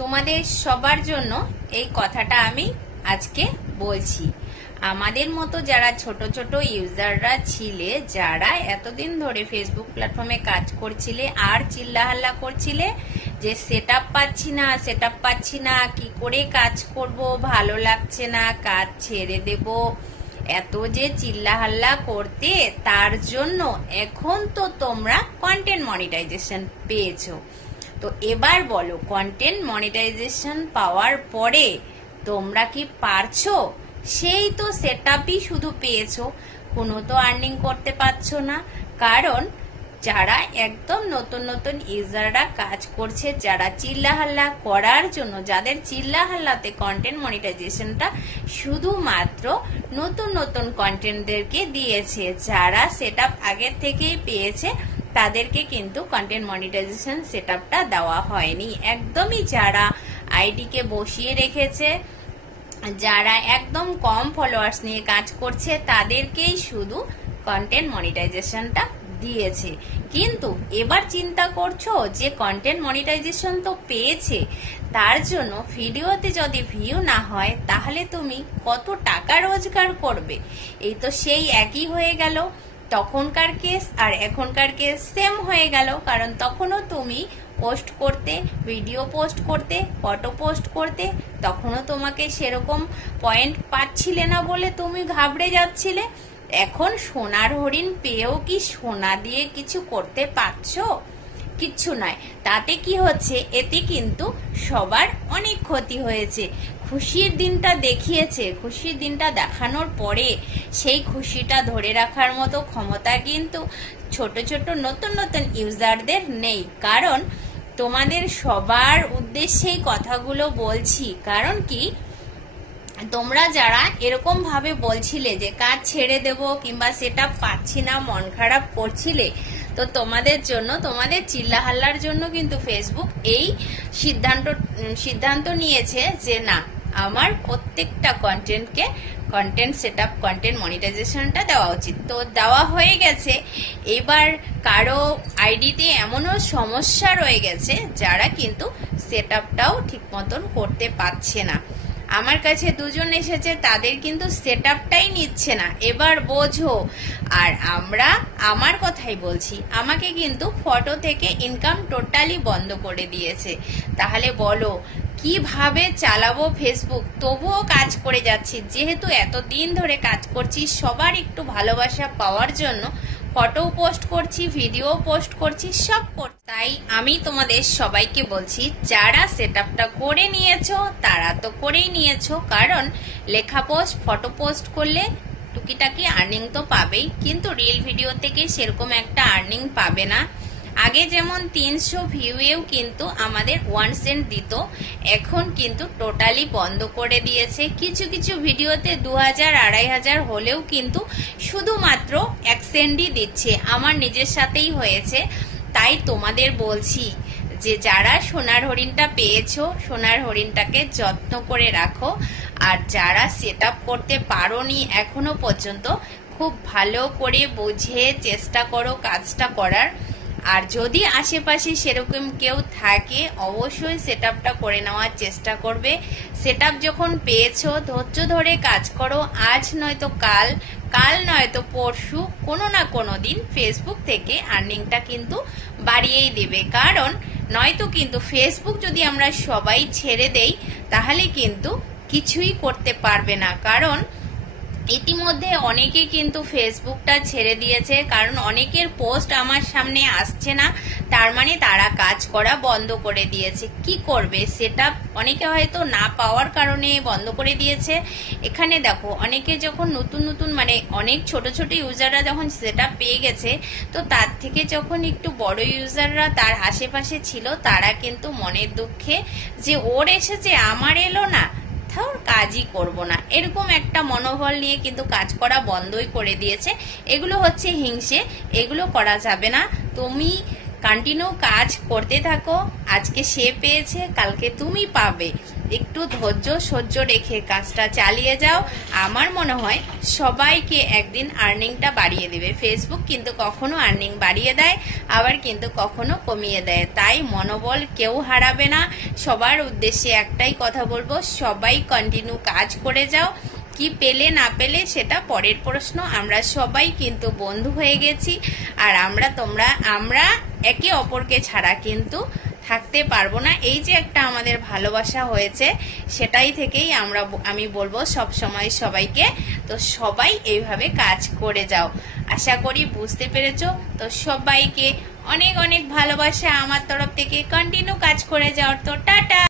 তোমাদের সবার জন্য এই কথাটা আমি আজকে বলছি। আমাদের মতো যারা ছোট ছোট ইউজাররা ছিলে, যারা এতদিন ধরে ফেসবুক প্ল্যাটফর্মে কাজ করছিলে আর চিল্লাহাল্লা করছিলে যে সেটআপ পাচ্ছি না, কি করে কাজ করব, ভালো লাগছে না, কাজ ছেড়ে দেব, এত যে চিল্লাহাল্লা করতে, তার জন্য এখন তো তোমরা কন্টেন্ট মনিটাইজেশন পেয়েছো। তো এবার বলো, কন্টেন্ট মনিটাইজেশন পাওয়ার পরে তোমরা কি পারছো? সেই তো সেটআপই শুধু পেয়েছো, কোনো তো আর্নিং করতে পারছো না। কারণ যারা একদম নতুন ইউজাররা কাজ করছে, যারা চিল্লাহাল্লা করার জন্য, যাদের চিল্লাহাল্লাতে কন্টেন্ট মনিটাইজেশনটা শুধুমাত্র নতুন কন্টেন্টদেরকে দিয়েছে, যারা সেটআপ আগের থেকেই পেয়েছে তাদেরকে কিন্তু কন্টেন্ট মনিটাইজেশন সেটআপটা দেওয়া হয়নি। একদমই যারা আইডিকে বসিয়ে রেখেছে, যারা একদম কম ফলোয়ার্স নিয়ে কাজ করছে, তাদেরকেই শুধু কন্টেন্ট মনিটাইজেশনটা দিয়েছে। কিন্তু এবার চিন্তা করছো যে কন্টেন্ট মনিটাইজেশন তো পেয়েছে, তার জন্য ভিডিওতে যদি ভিউ না হয় তাহলে তুমি কত টাকা রোজগার করবে? এই তো সেই একই হয়ে গেল। তখনকার কেস আর এখনকার কেস সেম হয়ে গেল। কারণ তখনও তুমি পোস্ট করতে, ভিডিও পোস্ট করতে, ফটো পোস্ট করতে, তখনও তোমাকে সেরকম পয়েন্ট পাচ্ছিলে না বলে তুমি ঘাবড়ে যাচ্ছিলে। এখন সোনার হরিণ পেয়েও কি সোনা দিয়ে কিছু করতে পারছো? কিচ্ছু নয়। তাতে কি হচ্ছে, এতে কিন্তু সবার অনেক ক্ষতি হয়েছে। খুশির দিনটা দেখিয়েছে, খুশির দিনটা দেখানোর পরে সেই খুশিটা ধরে রাখার মতো ক্ষমতা কিন্তু ছোট নতুন ইউজারদের নেই। কারণ তোমাদের সবার উদ্দেশ্যেই কথাগুলো বলছি। কারণ কি, তোমরা যারা এরকম ভাবে বলছিলে যে কাজ ছেড়ে দেব কিংবা সেটা পাচ্ছি না, মন খারাপ করছিলে, তো তোমাদের জন্য, তোমাদের চিল্লাহাল্লার জন্য কিন্তু ফেসবুক এই সিদ্ধান্ত নিয়েছে যে না, আমার প্রত্যেকটা কন্টেন্টকে কন্টেন্ট সেটআপ, কন্টেন্ট মনিটাইজেশনটা দেওয়া উচিত। তো দেওয়া হয়ে গেছে। এবার কারো আইডিতে এমনও সমস্যা রয়ে গেছে যারা কিন্তু সেটআপটাও ঠিক মতন করতে পারছে না। আমার কাছে দুজন এসেছে, তাদের কিন্তু সেটআপটাই নিচ্ছে না। এবার বোঝো। আর আমার কথাই বলছি, আমাকে কিন্তু ফটো থেকে ইনকাম টোটালি বন্ধ করে দিয়েছে। তাহলে বলো কিভাবে চালাবো ফেসবুক? তবুও কাজ করে যাচ্ছি, যেহেতু এতদিন ধরে কাজ করছি সবার একটু ভালোবাসা পাওয়ার জন্য। ফটো পোস্ট করছি, ভিডিও পোস্ট করছি, সব করছি। তাই আমি তোমাদের সবাইকে বলছি, যারা সেটআপটা করে নিয়েছো তারা তো করেই নিয়েছো। কারণ লেখা পোস্ট, ফটো পোস্ট করলে টুকিটাকি আর্নিং তো পাবেই, কিন্তু রিল ভিডিও থেকে সেরকম একটা আর্নিং পাবে না। আগে যেমন 300 ভিউয়েও কিন্তু আমাদের 1 সেন্ট দিত, এখন কিন্তু টোটালি বন্ধ করে দিয়েছে। কিছু ভিডিওতে 2000 2500 হলেও কিন্তু শুধুমাত্র 1 সেন্টই দিচ্ছে। আমার নিজের সাথেই হয়েছে। তাই তোমাদের বলছি যে যারা সোনার হরিণটা পেয়েছো, সোনার হরিণটাকে যত্ন করে রাখো। আর যারা সেটআপ করতে পারোনি এখনো পর্যন্ত, খুব ভালো করে বুঝে চেষ্টা করো কাজটা করার। আর যদি আশেপাশে সেরকম কেউ থাকে, অবশ্যই সেটআপটা করে নেওয়ার চেষ্টা করবে। সেটআপ যখন পেয়েছো, ধৈর্য ধরে কাজ করো। আজ নয়তো কাল, কাল নয়তো পরশু, কোনো না কোনো দিন ফেসবুক থেকে আর্নিংটা কিন্তু বাড়িয়েই দেবে। কারণ নয়তো কিন্তু ফেসবুক যদি আমরা সবাই ছেড়ে দেই, তাহলে কিন্তু কিছুই করতে পারবে না। কারণ ইতিমধ্যে অনেকে কিন্তু ফেসবুকটা ছেড়ে দিয়েছে। কারণ অনেকের পোস্ট আমার সামনে আসছে না, তার মানে তারা কাজ করা বন্ধ করে দিয়েছে। কি করবে? সেটা অনেকে হয়তো না পাওয়ার কারণে বন্ধ করে দিয়েছে। এখানে দেখো, অনেকে যখন নতুন মানে অনেক ছোট ইউজাররা যখন সেটা পেয়ে গেছে, তো তার থেকে যখন একটু বড় ইউজাররা তার আশেপাশে ছিল, তারা কিন্তু মনের দুঃখে যে ওর এসেছে আমার এলো না, কাজই করব না, এরকম একটা মনোবল নিয়ে কিন্তু কাজ করা বন্ধই করে দিয়েছে। এগুলো হচ্ছে হিংসে, এগুলো করা যাবে না। তুমি কন্টিনিউ কাজ করতে থাকো। আজকে সে পেয়েছে, কালকে তুমি পাবে। একটু ধৈর্য সহ্য রেখে কাজটা চালিয়ে যাও। আমার মনে হয় সবাইকে একদিন আর্নিংটা বাড়িয়ে দেবে। ফেসবুক কিন্তু কখনো আর্নিং বাড়িয়ে দেয়, আবার কিন্তু কখনো কমিয়ে দেয়। তাই মনোবল কেউ হারাবে না। সবার উদ্দেশ্যে একটাই কথা বলবো, সবাই কন্টিনিউ কাজ করে যাও। কি পেলে না পেলে সেটা পরের প্রশ্ন। আমরা সবাই কিন্তু বন্ধু হয়ে গেছি, আর আমরা একে অপরকে ছাড়া কিন্তু থাকতে পারবো না। এই যে একটা আমাদের ভালোবাসা হয়েছে, সেটাই থেকেই আমি বলবো সব সময় সবাইকে। তো সবাই এইভাবে কাজ করে যাও। আশা করি বুঝতে পেরেছো। তো সবাইকে অনেক অনেক ভালোবাসা আমার তরফ থেকে। কন্টিনিউ কাজ করে যাও। তো টাটা।